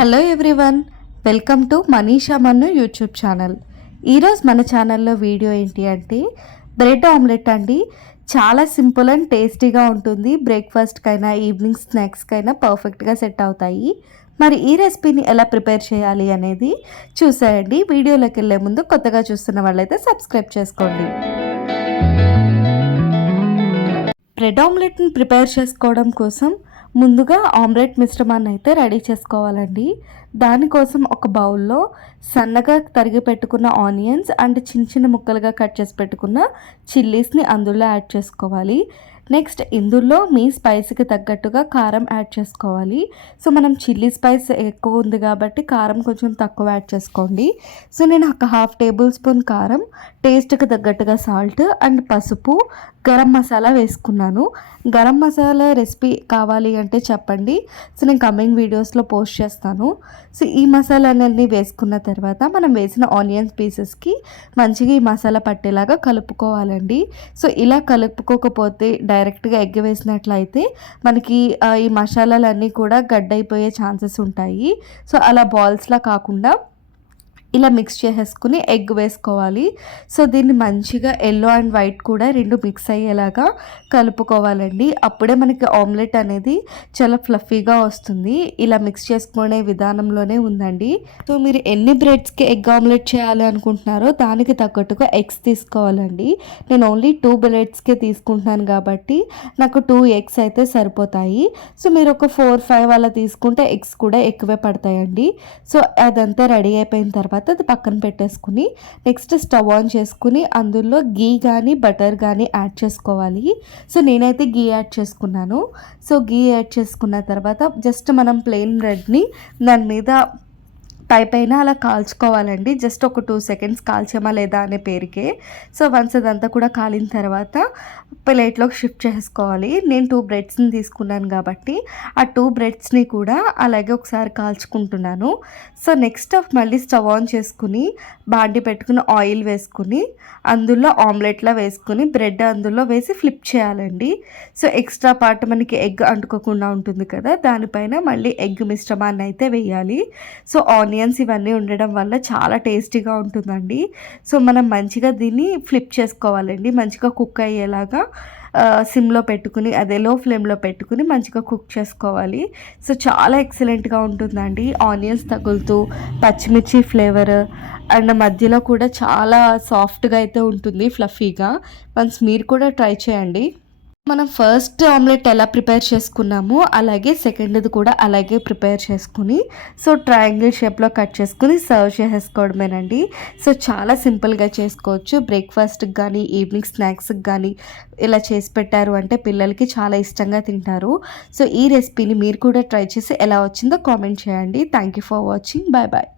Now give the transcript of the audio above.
Hello everyone, welcome to Manisha మన్ను YouTube channel. ఈరోజు మన ఛానల్లో వీడియో ఏంటి అంటే బ్రెడ్ ఆమ్లెట్ అండి. చాలా సింపుల్ అండ్ టేస్టీగా ఉంటుంది. బ్రేక్ఫాస్ట్కైనా ఈవినింగ్ స్నాక్స్కైనా పర్ఫెక్ట్గా సెట్ అవుతాయి. మరి ఈ రెసిపీని ఎలా ప్రిపేర్ చేయాలి అనేది చూసేయండి. వీడియోలోకి వెళ్ళే ముందు కొత్తగా చూస్తున్న వాళ్ళైతే సబ్స్క్రైబ్ చేసుకోండి. బ్రెడ్ ఆమ్లెట్ని ప్రిపేర్ చేసుకోవడం కోసం ముందుగా ఆమ్లెట్ మిశ్రమాన్ని అయితే రెడీ చేసుకోవాలండి. దానికోసం ఒక బౌల్లో సన్నగా తరిగి పెట్టుకున్న ఆనియన్స్ అండ్ చిన్న చిన్న ముక్కలుగా కట్ చేసి పెట్టుకున్న చిల్లీస్ని అందులో యాడ్ చేసుకోవాలి. నెక్స్ట్ ఇందులో మీ స్పైస్కి తగ్గట్టుగా కారం యాడ్ చేసుకోవాలి. సో మనం చిల్లీ స్పైస్ ఎక్కువ ఉంది కాబట్టి కారం కొంచెం తక్కువ యాడ్ చేసుకోండి. సో నేను ఒక 1/2 టేబుల్ స్పూన్ కారం, టేస్ట్కి తగ్గట్టుగా సాల్ట్ అండ్ పసుపు, గరం మసాలా వేసుకున్నాను. గరం మసాలా రెసిపీ కావాలి అంటే చెప్పండి. సో నేను కమింగ్ వీడియోస్లో పోస్ట్ చేస్తాను. సో ఈ మసాలాలన్నీ వేసుకున్న తర్వాత మనం వేసిన ఆనియన్స్ పీసెస్కి మంచిగా ఈ మసాలా పట్టేలాగా కలుపుకోవాలండి. సో ఇలా కలుపుకోకపోతే డైరెక్ట్గా ఎగ్ వేసినట్లయితే మనకి ఈ మసాలాలన్నీ కూడా గడ్డైపోయే ఛాన్సెస్ ఉంటాయి. సో అలా బాల్స్లా కాకుండా ఇలా మిక్స్ చేసేసుకుని ఎగ్ వేసుకోవాలి. సో దీన్ని మంచిగా ఎల్లో అండ్ వైట్ కూడా రెండు మిక్స్ అయ్యేలాగా కలుపుకోవాలండి. అప్పుడే మనకి ఆమ్లెట్ అనేది చాలా ఫ్లఫీగా వస్తుంది. ఇలా మిక్స్ చేసుకునే విధానంలోనే ఉందండి. సో మీరు ఎన్ని బ్రెడ్స్కి ఎగ్ ఆమ్లెట్ చేయాలి అనుకుంటున్నారో దానికి తగ్గట్టుగా ఎగ్స్ తీసుకోవాలండి. నేను ఓన్లీ 2 బ్రెడ్స్కే తీసుకుంటున్నాను కాబట్టి నాకు 2 ఎగ్స్ అయితే సరిపోతాయి. సో మీరు ఒక 4-5 అలా తీసుకుంటే ఎగ్స్ కూడా ఎక్కువే పడతాయండి. సో అదంతా రెడీ అయిపోయిన తర్వాత అది పక్కన పెట్టేసుకుని నెక్స్ట్ స్టవ్ ఆన్ చేసుకుని అందులో గీ కానీ బటర్ కానీ యాడ్ చేసుకోవాలి. సో నేనైతే గీ యాడ్ చేసుకున్నాను. సో గీ యాడ్ చేసుకున్న తర్వాత జస్ట్ మనం ప్లెయిన్ బ్రెడ్ని దాని మీద పైన అలా కాల్చుకోవాలండి. జస్ట్ ఒక 2 సెకండ్స్ కాల్చామా లేదా అనే పేరుకే. సో వన్స్ అదంతా కూడా కాలిన తర్వాత ప్లేట్లోకి షిఫ్ట్ చేసుకోవాలి. నేను 2 బ్రెడ్స్ని తీసుకున్నాను కాబట్టి ఆ 2 బ్రెడ్స్ని కూడా అలాగే ఒకసారి కాల్చుకుంటున్నాను. సో నెక్స్ట్ మళ్ళీ స్టవ్ ఆన్ చేసుకుని బాండి పెట్టుకుని ఆయిల్ వేసుకుని అందులో ఆమ్లెట్లా వేసుకుని బ్రెడ్ అందులో వేసి ఫ్లిప్ చేయాలండి. సో ఎక్స్ట్రా పార్ట్ మనకి ఎగ్ అంటుకోకుండా ఉంటుంది కదా, దానిపైన మళ్ళీ ఎగ్ మిశ్రమాన్ని అయితే వేయాలి. సో ఆనియన్స్ ఇవన్నీ ఉండడం వల్ల చాలా టేస్టీగా ఉంటుందండి. సో మనం మంచిగా దీన్ని ఫ్లిప్ చేసుకోవాలండి. మంచిగా కుక్ అయ్యేలాగా సిమ్లో పెట్టుకుని అదే లో ఫ్లేమ్లో పెట్టుకుని మంచిగా కుక్ చేసుకోవాలి. సో చాలా ఎక్సలెంట్గా ఉంటుందండి. ఆనియన్స్ తగులుతూ పచ్చిమిర్చి ఫ్లేవర్ అండ్ మధ్యలో కూడా చాలా సాఫ్ట్గా అయితే ఉంటుంది, ఫ్లఫీగా. వన్స్ మీరు కూడా ట్రై చేయండి. మనం ఫస్ట్ ఆమ్లెట్ ఎలా ప్రిపేర్ చేసుకున్నామో అలాగే సెకండ్ది కూడా అలాగే ప్రిపేర్ చేసుకుని సో ట్రయాంగిల్ షేప్లో కట్ చేసుకుని సర్వ్ చేసేసుకోవడమేనండి. సో చాలా సింపుల్గా చేసుకోవచ్చు. బ్రేక్ఫాస్ట్కి కానీ ఈవినింగ్ స్నాక్స్కి కానీ ఇలా చేసి పెట్టారు అంటే పిల్లలకి చాలా ఇష్టంగా తింటారు. సో ఈ రెసిపీని మీరు కూడా ట్రై చేసి ఎలా వచ్చిందో కామెంట్ చేయండి. Thank you for watching. Bye bye.